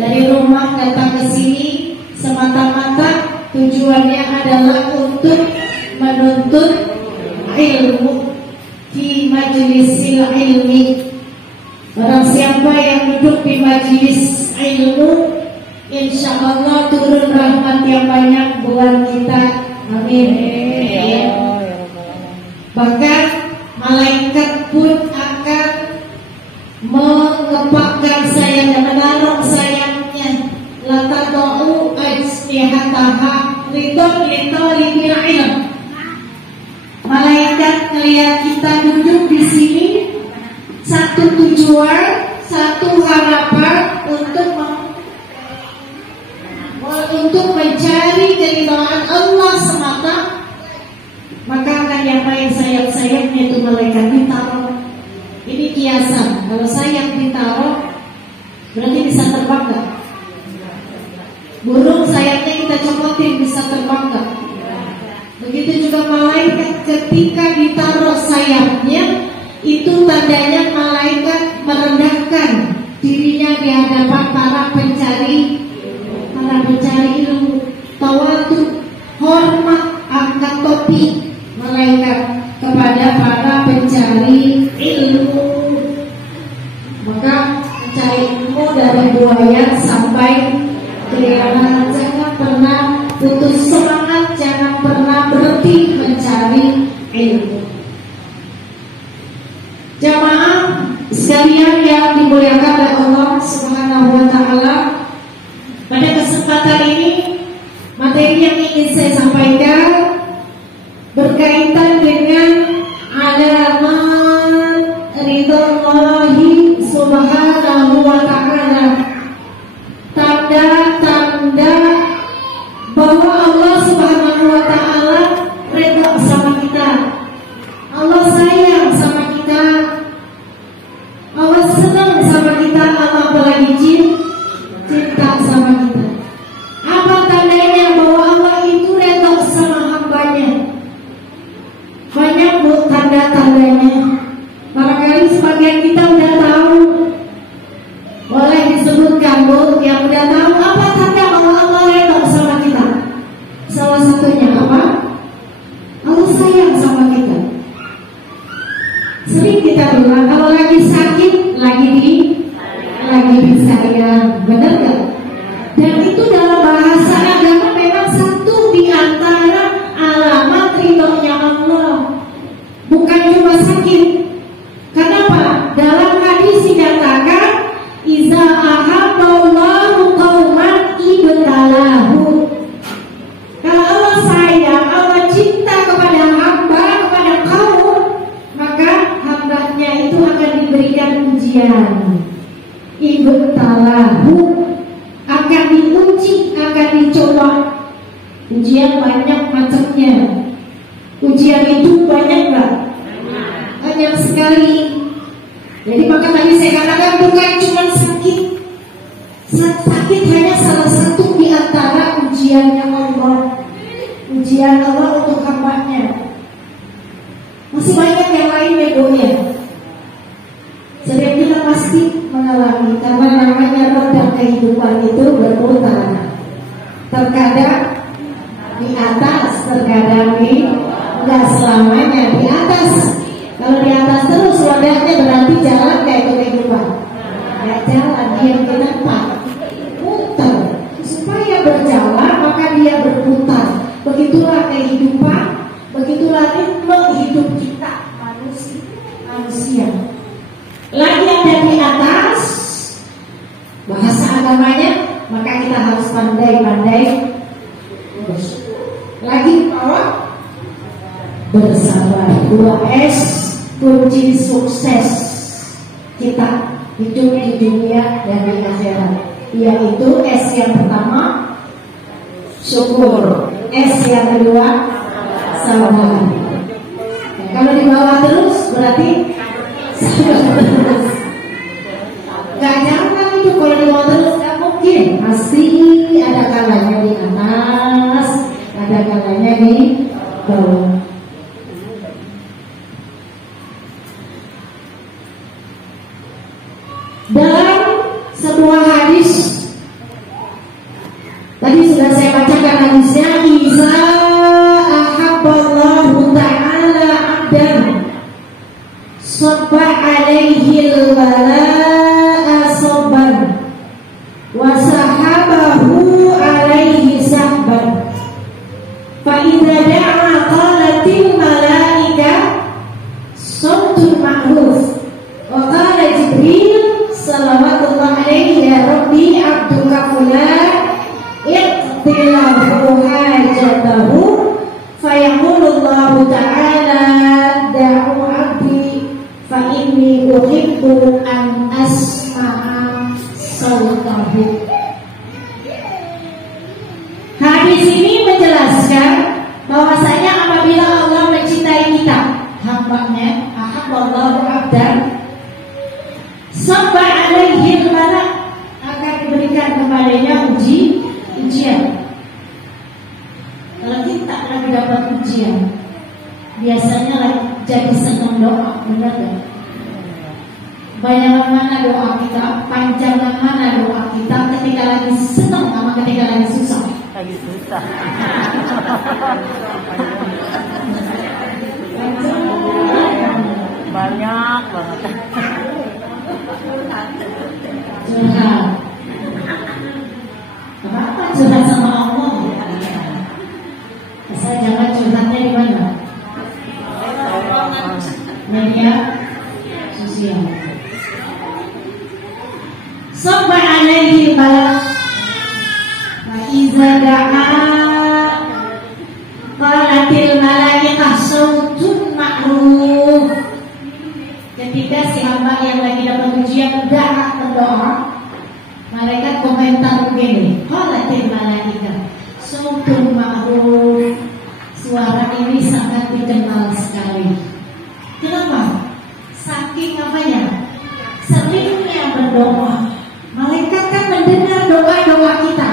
dari rumah datang ke sini semata-mata tujuannya adalah untuk menuntut ilmu di majlisil ilmi. Barang siapa yang duduk di majelis ilmu, insya Allah turun rahmat yang banyak buat kita. Amin. Bahkan malaikat pun akan mengepakkan sayang dan menaruh sayangnya. Latadau ajnihataha lidhalibil ilm. Malaikat melihat kita duduk di sini, satu tujuan, satu harapan untuk mencari keridhaan Allah semata. Maka akan nyampai sayap-sayapnya itu malaikat ditaruh. Ini kiasan. Kalau sayap ditaruh, berarti bisa terbang gak? Burung sayapnya kita copotin, bisa terbang gak? Begitu juga malaikat ketika ditaruh sayapnya, itu tandanya malaikat merendahkan dirinya di hadapan para pencari ilmu. Tawadu, hormat, angkat topi malaikat kepada para pencari ilmu. Maka mencari ilmu dari buaya sampai kiamat, jangan pernah putus semangat, jangan pernah berhenti mencari ilmu. Jamaah sekalian yang dimuliakan oleh Allah Subhanahu wa taala, pada kesempatan ini materi yang ingin saya sampaikan berkaitan dengan alamat ridhallahi subhanahu wa ta'ala, tanda-tanda bahwa Allah Subhanahu wa ta'ala ridha sama kita, Allah sayang sama kita, Allah senang sama kita, Allah apalagi cinta sama kita. Apa tandanya bahwa Allah itu ridha sama hambanya? Banyak bu tanda-tandanya. Barangkali sebagian kita udah tahu. Boleh disebutkan bu yang udah tahu apa tanda bahwa Allah ridha sama kita? Salah satunya apa? Allah sayang sama kita. Sering kita bilang kalau lagi sakit lagi disayang, benar gak? Dan itu dalam bahasa agama memang satu di antara alamat ridhonya Allah. Bukan cuma sakit. Kenapa? Dalam hadis dikatakan, iza ahabballahu qauman ibtalahu. Kalau Allah sayang, Allah cinta kepada hamba, kepada kaum, maka hambanya itu akan diberikan ujian. Ibtalahu, akan diuji, akan dicoba. Ujian banyak macamnya. Ujian itu banyak gak? Banyak sekali. Jadi maka tadi saya katakan bukan cuma sakit. Sakit hanya salah satu di antara ujiannya Allah. Ujian Allah untuk hambanya. Masih banyak yang lain begonya. Setiap kita pasti mengalami, karena namanya roda kehidupan itu berputar. Terkadang di atas, terkadang nggak selamanya di atas. Kalau di atas terus rodanya berarti jalan kayak kehidupan. Ya jalan, dia kenapa? Putar. Supaya berjalan maka dia berputar. Begitulah kehidupan, begitulah ritme hidup kita manusia. Lagi ada di atas bahasa agamanya, maka kita harus pandai-pandai. Lagi bawah bersabar. 2S kunci sukses kita hidup di dunia dan di akhirat, yaitu S yang pertama syukur, S yang kedua sabar. Kalau di bawah terus berarti gak jangan itu. Kalau di bawah terus gak mungkin. Pasti ada kalanya di atas, ada kalanya di bawah. Dalam sebuah hadis alaihil bala'a sabban wa sahabahu alaihi sahban fa idza da'a qalatil malaika sautun ma'ruf wa qala Jibril sallallahu alaihi ya rabbi abduka fulan iqtilahu hajatahu fayaqulullahu ta'ala da'u abdi fa inni uhibbu an asma'a sautahu. Hadis ini menjelaskan bahwasanya apabila Allah mencintai kita, hambanya, ahabballahu abdan, sabba alaihi al-malak, akan diberikan kepadanya ujian. Kalau kita lagi dapat ujian, biasanya jadi senang doa, benar kan? Banyak mana doa kita, panjangan mana doa kita ketika lagi senang sama ketika lagi susah. Lagi susah. Banyak banget. Curhat. Kenapa curhat sama Allah? Saya jangan curhatnya di mana? Media sosial. Sabba alaihi balak wa iza da'a qalatil malaikah sautun ma'ruf. Ketika si hamba yang lagi dapat ujian berdoa, malaikat komentar begini, qalatil malaikah sautun ma'ruf. Suara ini sangat dikenal sekali. Kenapa? Saking apanya? Seringnya berdoa. Malaikat kan mendengar doa-doa kita.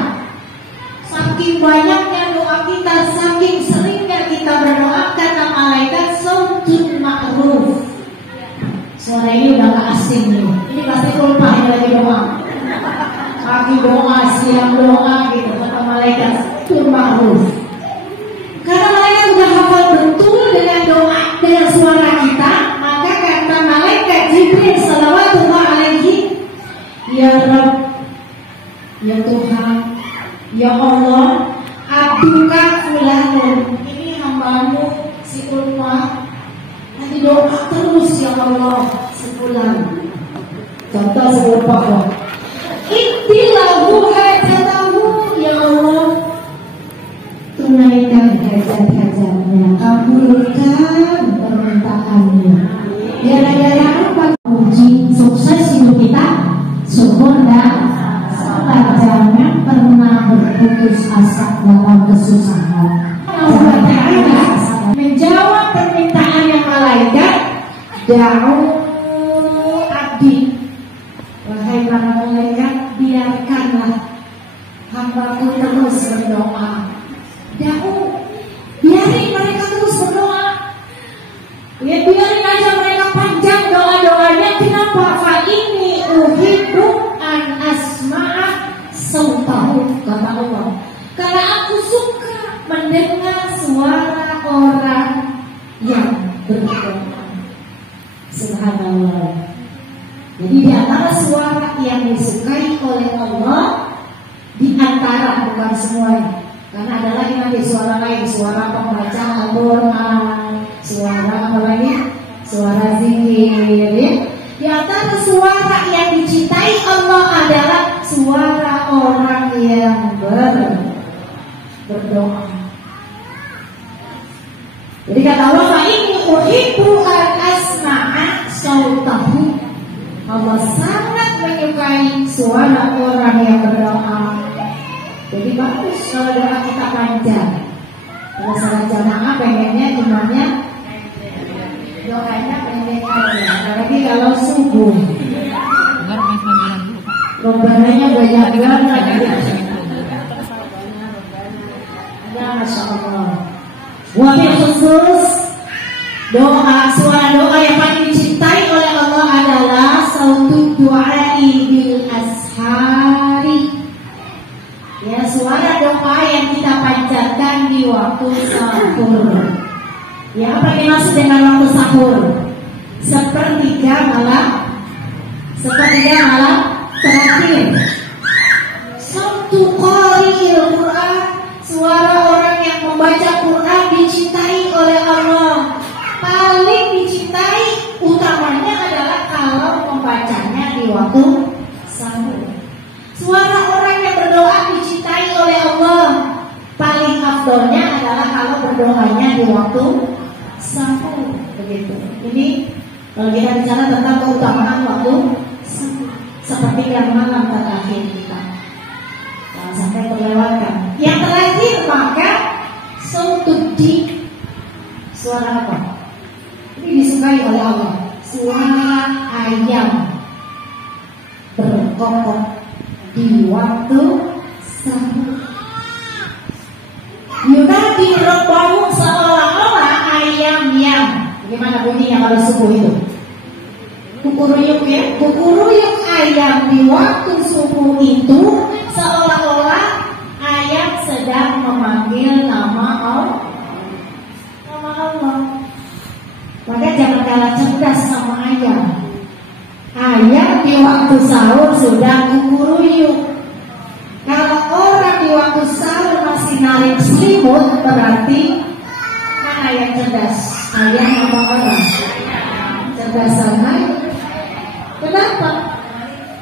Saking banyaknya doa kita, saking seringnya kita berdoa, kata malaikat sautun ma'ruf. Suara ini udah gak asing nih. Ini pasti lupa yang lagi doa. Pagi doa, siang doa gitu. Kata malaikat sautun ma'ruf. Karena malaikat udah hafal betul dengan doa, dengan suara kita, maka kata malaikat Jibril sallallahu alaihi, ya Rabb, ya Tuhan, ya Allah, abduka fulanun, ini hambamu si Ulma, nanti doa terus ya Allah sebulan. Contoh serupa, iktilahu hajatahu, ya Allah, tunaikan hajat-hajatnya, kabulkan permintaannya. Gara-gara apa? Uji sukses hidup kita, syukur dan sabar. Jangan pernah berputus asa dalam kesusahan. Menjawab permintaan yang malaikat, da'u abdi, wahai para malaikat, biarkanlah hambaku terus berdoa. Da'u, biarin mereka terus berdoa. Ya, biarin aja mereka panjang doa-doanya. Kenapa? Fa ini uhibbu an asma'a sautahu, kata Allah. Karena aku suka mendengar suara orang yang berdoa. Subhanallah. Jadi di antara suara yang disukai oleh Allah, di antara, bukan semuanya, karena ada lagi nanti suara lain, suara pembaca Al-Quran, suara apa lagi? Suara zikir, ya. Di antara suara yang dicintai Allah adalah suara orang yang berdoa. Jadi kata Allah, fa inni uhibbu an asma'a sautahu. Allah sangat menyukai suara orang yang berdoa. Jadi bagus kalau doa kita panjang. Kalau salat jamaah pengennya imamnya doanya pendek aja. Apalagi kalau subuh. Korbanannya banyak banget. Ya Masya Allah. Wabil khusus doa, suara doa yang paling dicintai oleh Allah adalah sautu du'ai bil ashari. Ya, suara doa yang kita panjatkan di waktu sahur. Ya, apa yang dimaksud dengan waktu sahur? sepertiga malam terakhir. Sautu qari'il Quran, suara orang yang membaca Quran dicintai oleh Allah. Paling dicintai utamanya adalah kalau membacanya di waktu sahur. Suara orang yang berdoa dicintai oleh Allah. Paling afdolnya adalah kalau berdoanya di waktu sahur. Begitu. Ini kalau kita bicara tentang keutamaan waktu sahur, seperti yang malam terakhir kita, jangan sampai terlewatkan. Yang terakhir maka sautudik, suara apa? Ini disukai oleh Allah. Suara ayam berkokok di waktu sahur. Yunadi rabbahu, seolah-olah ayam-ayam. Bagaimana bunyinya kalau subuh itu? Kukuruyuk ya, kukuruyuk ayam di waktu subuh itu seolah-olah ayam sedang memanggil nama Allah. Maka jangan kalah cerdas sama ayam. Ayam di waktu sahur sudah kukuruyuk. Kalau orang di waktu sahur masih narik selimut, berarti mana yang cerdas? Ayam apa orang? Cerdasan ayam. Kenapa?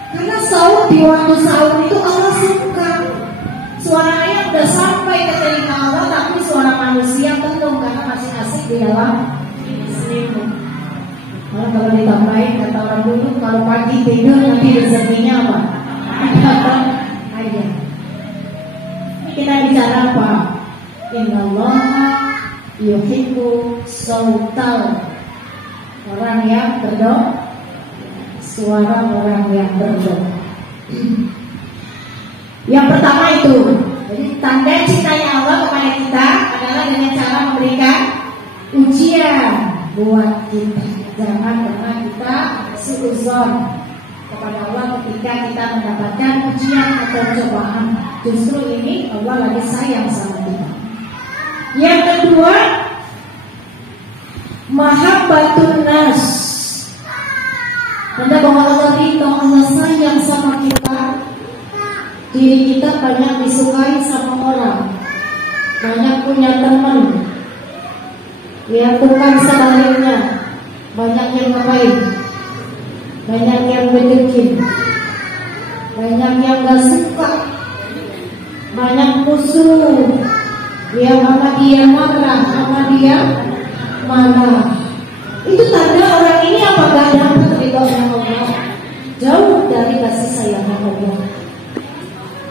Karena sahur di waktu sahur itu Allah suka. Suara ayam sudah sampai ke telinga Allah, tapi suara manusia belum, karena masih asik di dalam selimut. Kalau ditambahin kata orang dulu, kalau pagi tidur nanti rezekinya apa? Ayam. Kita bicara apa? Innallaha yuhibbu sautal, orang yang berdoa, suara orang yang berdoa. Yang pertama itu, jadi tanda cintanya Allah kepada kita adalah dengan cara memberikan ujian buat kita. Jangan pernah kita suudzon kepada Allah ketika kita mendapatkan ujian atau cobaan. Justru ini Allah lagi sayang sama kita. Yang kedua, mahabbatun nas. Tanda bahwa Allah ridho, Allah sayang sama kita. Diri kita banyak disukai sama orang, banyak punya teman. Ya, bukan sebaliknya, banyak yang baik, banyak yang berdekin, banyak yang gak suka, banyak musuh. Yang sama dia marah, sama dia marah. Itu tanda orang ini apakah dapat ridhonya Allah, jauh dari kasih sayangnya Allah.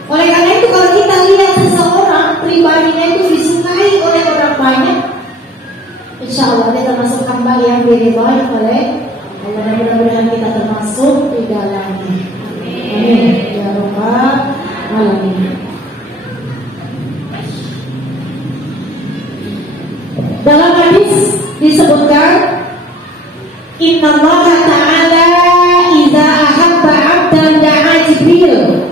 Oleh karena itu kalau kita lihat seseorang pribadinya itu disukai oleh orang banyak, insya Allah dia termasuk hamba yang diridhoi oleh Allah, dan mudah-mudahan kita termasuk di dalamnya. Amin ya rabbal alamin. Dalam hadis disebutkan, Innallaha ta'ala idza ahabba 'abdan da'a Jibril.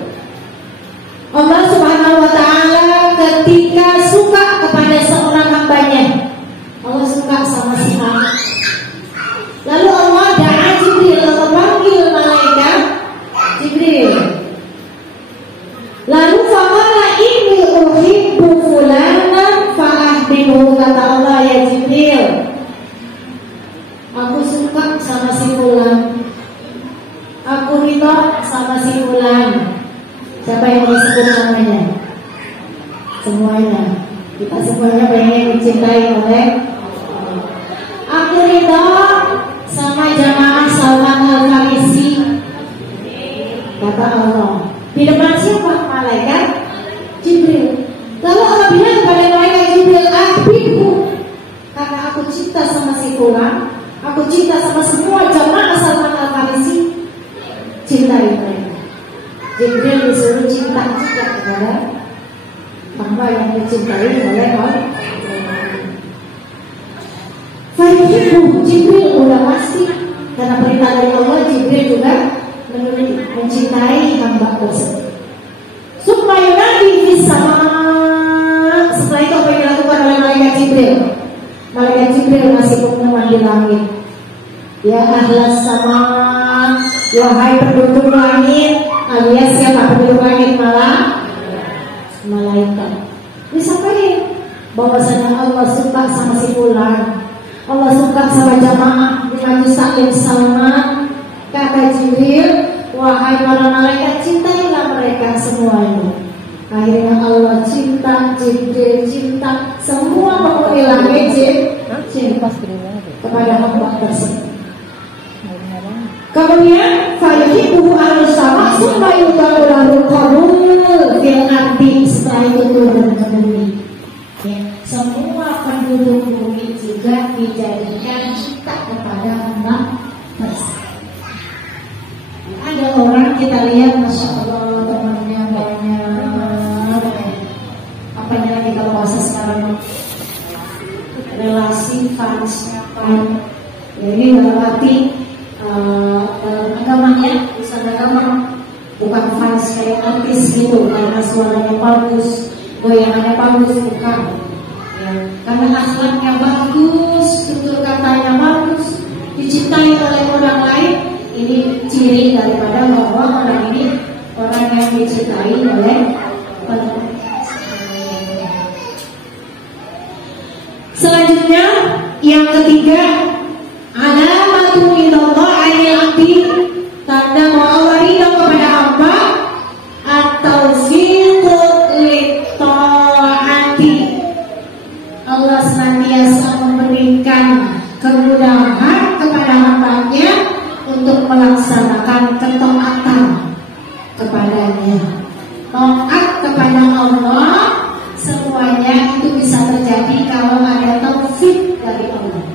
Allah Subhanahu wa ta'ala ketika suka kepada seorang hambanya, Allah suka sama si A, lalu Allah da'a Jibril, Allah panggil malaikat Jibril. Lalu faqala inni uhibbu fulanan fa'ahbibhu, kata Allah, ya Jibril, aku suka sama si fulan, aku ridho sama si fulan. Siapa yang disebut namanya? Semuanya. Kita semuanya pengen dicintai oleh Allah. Aku ridho sama jamaah Salman Al-Farisi, kata Allah. Di depan siapa? Malaikat Jibril. Lalu Allah bilang kepada malaikat Jibril, ahbibhu, karena aku cinta sama si fulan, aku cinta sama semua jamaah Salman Al-Farisi, cintai mereka. Jibril disuruh cinta juga kepada hamba yang dicintai oleh Allah. Fahimku Jibril udah pasti, karena perintah dari Allah, Jibril juga mencintai hamba tersebut. Supaya nanti bisa, setelah itu apa yang dilakukan oleh malaikat Jibril? Malaikat Jibril masih memanggil langit. Ya ahlas sama, wahai penduduk langit, alias siapa penduduk langit? Malaikat. Disampaikan bahwasanya Allah suka sama si fulan, Allah suka sama jamaah di Majlis Taklim Salman. Kata Jibril, wahai para malaikat, cintailah mereka semuanya. Akhirnya Allah cinta, Jibril cinta, semua penghuni langit cinta kepada hamba tersebut. Kemudian fayuhibbuhu ahlus sama summa yudha'u qabul fil ardi, setelah itu turun ke bumi. Ya, semua penduduk bumi juga dijadikan cinta kepada hamba tersebut. Ada orang kita lihat, masya Allah temannya banyak. Apa yang kita bahasa sekarang? Relasi fans. Ini berarti dalam agamanya, bisa agama bukan fans kayak artis gitu karena suaranya bagus, goyangannya bagus, bukan ya, karena akhlaknya bagus, tutur katanya bagus, dicintai oleh orang lain. Ini ciri daripada bahwa orang ini orang yang dicintai oleh orang lain. Selanjutnya yang ketiga, alamatu minallah ainil abdi, tanda bahwa Allah ridha kepada hamba, at-taufiqu lit-ta'ati. Allah senantiasa memberikan kemudahan kepada hambanya untuk melaksanakan ketaatan kepadanya. Taat kepada Allah semuanya itu bisa terjadi kalau ada taufik dari Allah.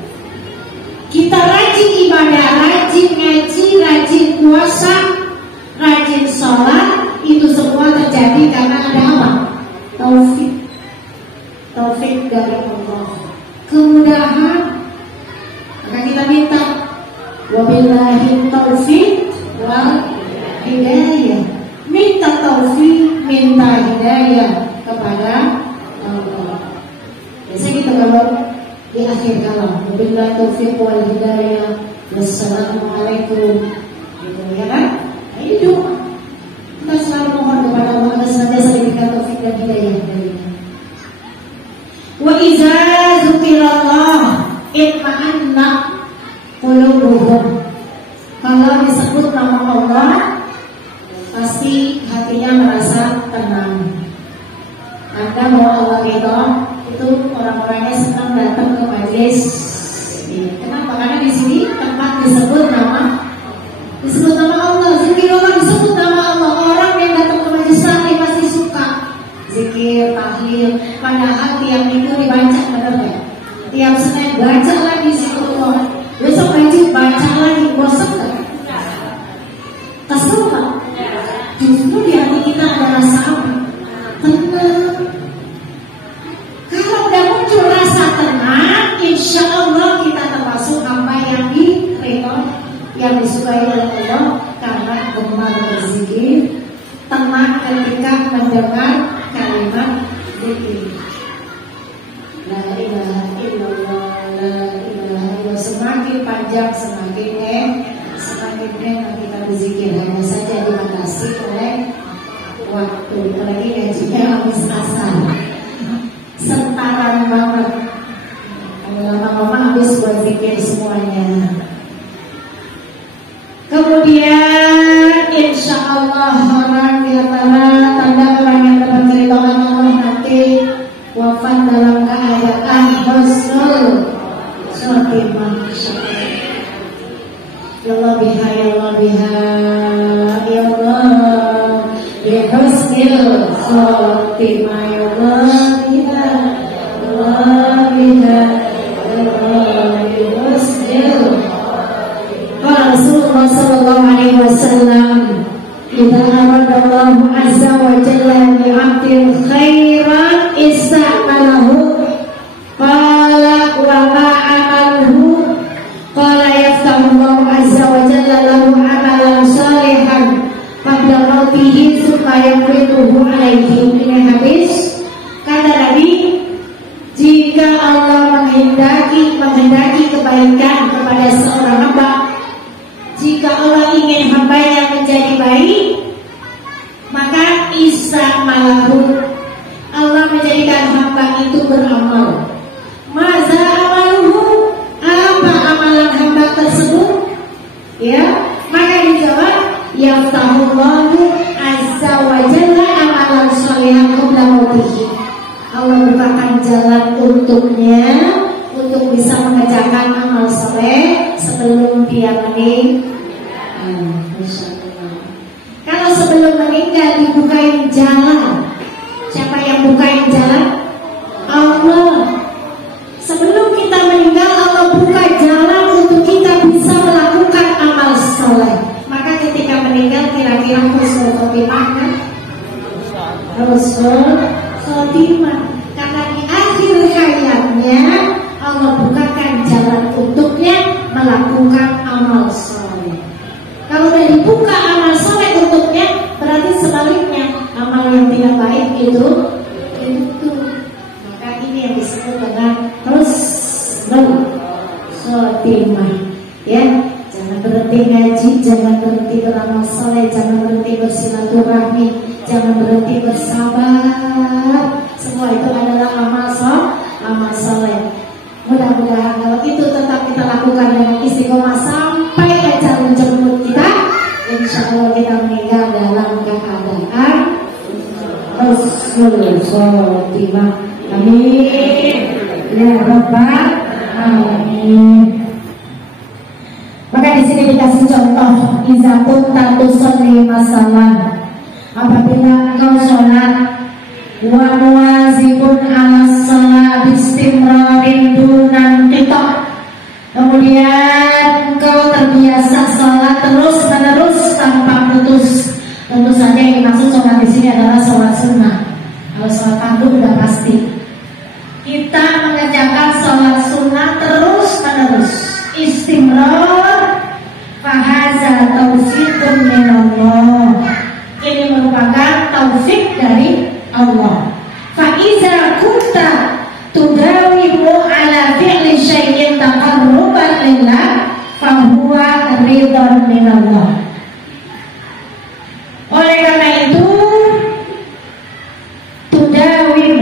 Kita rajin ibadah, rajin ngaji, rajin puasa, rajin sholat, itu semua terjadi karena ada apa? Taufik. Taufik dari Allah, kemudahan. Maka kita minta wabillahi taufik wal hidayah. Minta taufik, minta hidayah kepada Allah. Biasanya kita kalau di akhir kalam, wabillahi taufik wal hidayah, wassalamualaikum, gitu ya kan? Nah, ini doa. Kita selalu mohon kepada Allah agar senantiasa diberikan taufik dan hidayah darinya. Wa iza dzukirallah itma'anna qulubuhum. Kalau disebut nama Allah, pasti hatinya merasa tenang. Anda bahwa Allah itu orang-orangnya senang datang ke majelis. Kenapa? Karena di sini tempat disebut nama Allah, zikirullah disebut nama Allah. Orang yang datang ke majelis ini pasti suka zikir, tahlil. Padahal tiap minggu dibaca, benar ya? Tiap Senin baca lagi zikrullah, besok lanjut baca lagi. Bosan nggak? Kesel nggak? Justru di hati kita ada rasa apa? Tenang. Kalau udah muncul rasa tenang, insya Allah kita termasuk hamba yang diridho, yang disukai oleh Allah karena gemar berzikir, tenang ketika mendengar kalimat zikir. La ilaha illallah, la ilaha illallah. Semakin panjang semakin enak kita berzikir. Hanya saja dibatasi oleh waktu. Apalagi gajinya habis asar, sentaran banget. Lama-lama habis buat zikir semuanya. Kemudian insya Allah orang di antara tanda orang yang dapat keridhaan Allah nanti wafat dalam keadaan husnul khotimah. Ya Allah biha, ya Allah biha, ya Allah bihusnil khotimah, ya Allah biha, ya Allah biha, ya Allah bihusnil. Rasulullah sallallahu alaihi wasallam, idza aradallahu azza wa jalla bi'abdin khairan ista'malahu qala wa ma amaluhu qala yaftahu Allah azza wa jalla lahu amalan salihan qabla mautihi supaya yaqriduhu alaihi. Ini hadis kata Nabi, jika Allah Ya, maka dijawab yaftahullahu azza wa jalla amalan sholihan qabla mautihi. Allah bukakan jalan untuknya untuk bisa mengerjakan amal soleh sebelum dia meninggal. Kalau sebelum meninggal dibukain jalan, siapa yang bukain jalan? Allah. Sebelum kita meninggal Allah buka jalan untuk kita bisa melakukan amal soleh. Maka ketika meninggal kira-kira husnul khotimah kan? Husnul khotimah. Karena di akhir hayatnya Allah bukakan jalan untuknya melakukan amal soleh. Kalau sudah dibuka amal soleh untuknya, berarti sebaliknya amal yang tidak baik itu. Maka ini yang disebut dengan husnul khotimah. Ya, jangan berhenti ngaji, jangan berhenti beramal soleh, jangan berhenti bersilaturahmi, jangan berhenti bersabar. Semua itu adalah amal soleh. Mudah-mudahan kalau itu tetap kita lakukan dengan istiqomah sampai ajal menjemput kita, insya Allah kita meninggal dalam keadaan husnul khotimah. Amin ya rabbal alamin. Maka di sini dikasih contoh izapun tatu sholli masalah. Apabila engkau sholat wa muwazibun ala sholat istimrarin dunan qita, kemudian engkau terbiasa sholat terus menerus tanpa putus. Tentu saja yang dimaksud sholat di sini adalah sholat sunnah. Kalau sholat fardu sudah pasti. Kita mengerjakan sholat sunnah terus menerus, istimrar, fahaza taufiqun minallah. Ini merupakan taufik dari Allah. Fa iza kunta tudawimu ala fi'li syai'in taqarruban lillah fa huwa ridwan minallah. Oleh karena itu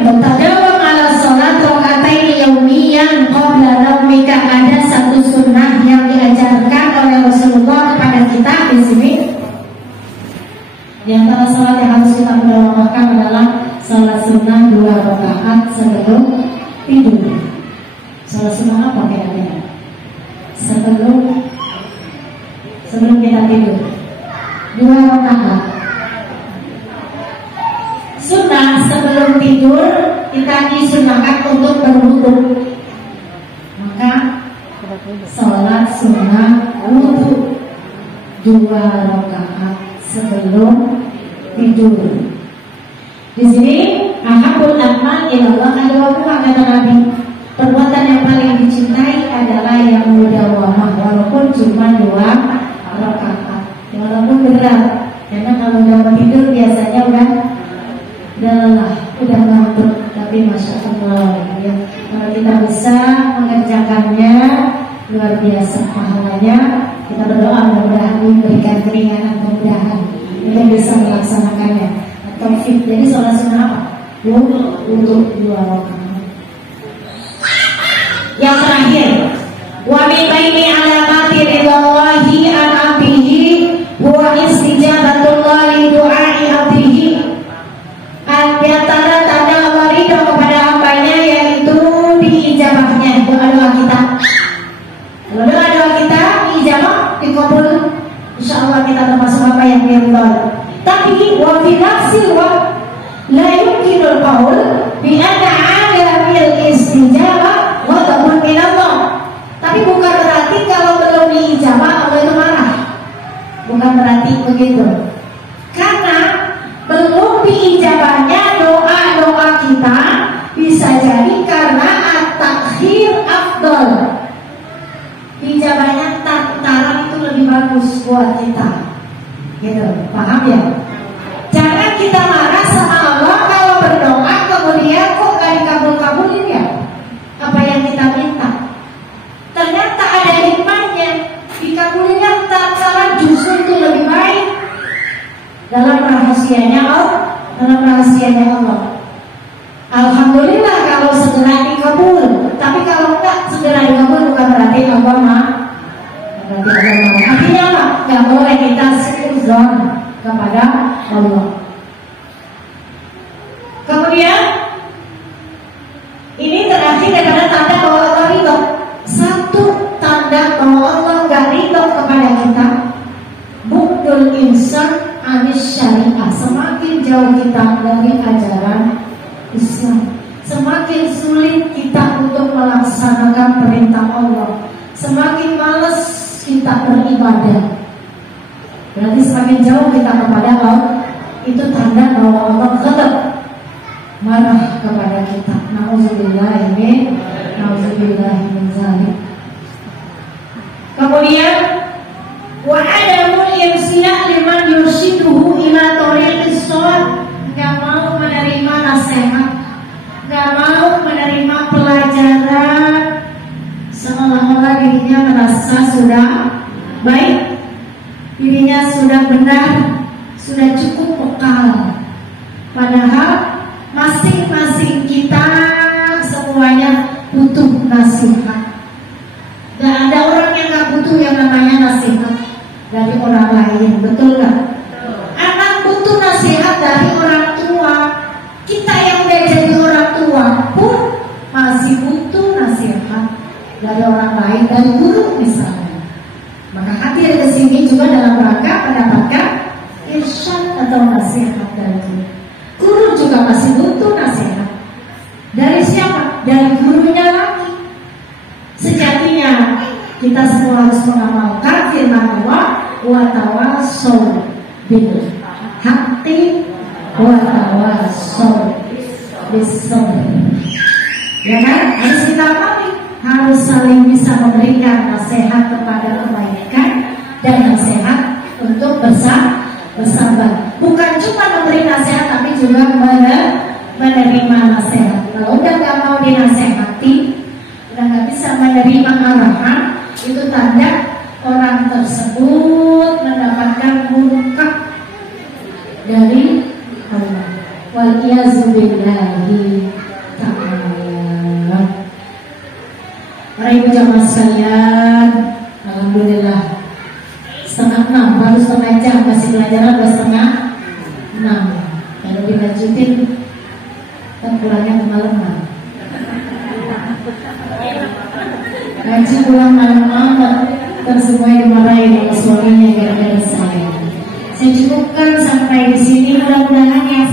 tadawam ala salat rakaataini yaumiyan qabla naumika. Ada satu sunnah yang diajarkan oleh Rasulullah kepada kita di sini. Di antara salat yang harus kita melakukan adalah salat sunnah 2 rakaat sebelum tidur. Salat sunnah apa kira-kira? Sebelum kita tidur 2 rakaat. Sunnah sebelum tidur kita disunahkan untuk berwudu. Maka salat sunnah wudu 2 rakaat sebelum tidur. Di sini ahabul amal ilallah adalah kata Nabi. Perbuatan yang paling dicintai adalah yang mudawamah, walaupun cuma 2 rakaat. Walaupun berat, karena kalau udah mau tidur biasanya udah lelah, udah ngantuk. Tapi masya Allah ya, kalau kita bisa mengerjakannya luar biasa pahalanya. Kita berdoa mudah-mudahan diberikan keringanan, kemudahan kita bisa melaksanakannya. Taufik. Jadi sholat sunnah apa? Untuk 2 rakaat. Yang terakhir, wa min baini alamati ridallahi an abdihi huwa istijabatullahi du'ai abdihi. Di antara tanda Allah ridho kepada hambanya yaitu diijabahnya doa-doa kita. Kalau doa-doa kita diijabah, dikabul, insya Allah kita termasuk apa yang diridhoi. Tapi wa fi nafsi wa la yumkinul qaul bi anna 'alamil istijabah wa tabun min Allah. Tapi bukan berarti kalau belum diijabah Allah itu marah. Bukan berarti begitu. Karena belum diijabahnya doa-doa kita bisa jadi karena at-takhir afdal. Diijabahnya takaran itu lebih bagus buat kita. Gitu, paham ya? Jangan kita marah sama Allah kalau berdoa kemudian kok gak dikabul-kabulin ya apa yang kita minta. Ternyata ada hikmahnya. Dikabulinnya takaran justru itu lebih baik dalam rahasianya Allah. Alhamdulillah kalau segera dikabul. Tapi kalau enggak segera dikabul bukan berarti Allah marah. Artinya jauh kita dari ajaran Islam, semakin sulit kita untuk melaksanakan perintah Allah, semakin malas kita beribadah. Berarti semakin jauh kita kepada Allah, itu tanda bahwa Allah tetap marah kepada kita. Nauzubillah min dzalik. Kemudian wa adamul insila liman yurshiduhu ila thoriqis shawab, enggak mau menerima nasihat, enggak mau menerima pelajaran, seolah-olah dirinya merasa sudah baik, dirinya sudah benar, sudah cukup bekal. Padahal masing-masing kita semuanya butuh nasihat. Gak ada orang yang gak butuh yang namanya nasihat dari orang lain, betul gak? Anak butuh nasihat dari orang tua. Kita yang udah jadi orang tua pun masih butuh nasihat dari orang lain, dari guru misalnya. Maka hadir ke sini juga dalam rangka mendapatkan irsyad atau nasihat dari guru. Guru juga masih butuh nasihat. Dari siapa? Dari gurunya lagi. Sejatinya kita semua harus mengamalkan firman Allah, wa tawassaw bil haqqi wa tawassaw bis sabr. Ya kan? Harus kita pahami, harus saling bisa memberikan nasihat kepada kebaikan dan nasihat untuk bersabar. Bukan cuma memberi nasihat, tapi juga menerima nasihat. Kalau udah gak mau dinasehati, udah gak bisa menerima arahan, itu tanda orang tersebut mendapatkan murka dari Allah. Waliyazubillahi ta'ala. Para ibu jamaah sekalian, alhamdulillah 5:30, baru setengah jam, masih pelajaran 5:30. Kalau dilanjutin kan pulangnya kemalaman. Ngaji pulang malam-malam, dan semuanya dimarahin sama suaminya gara-gara saya. Saya cukupkan sampai di sini, mudah-mudahan yang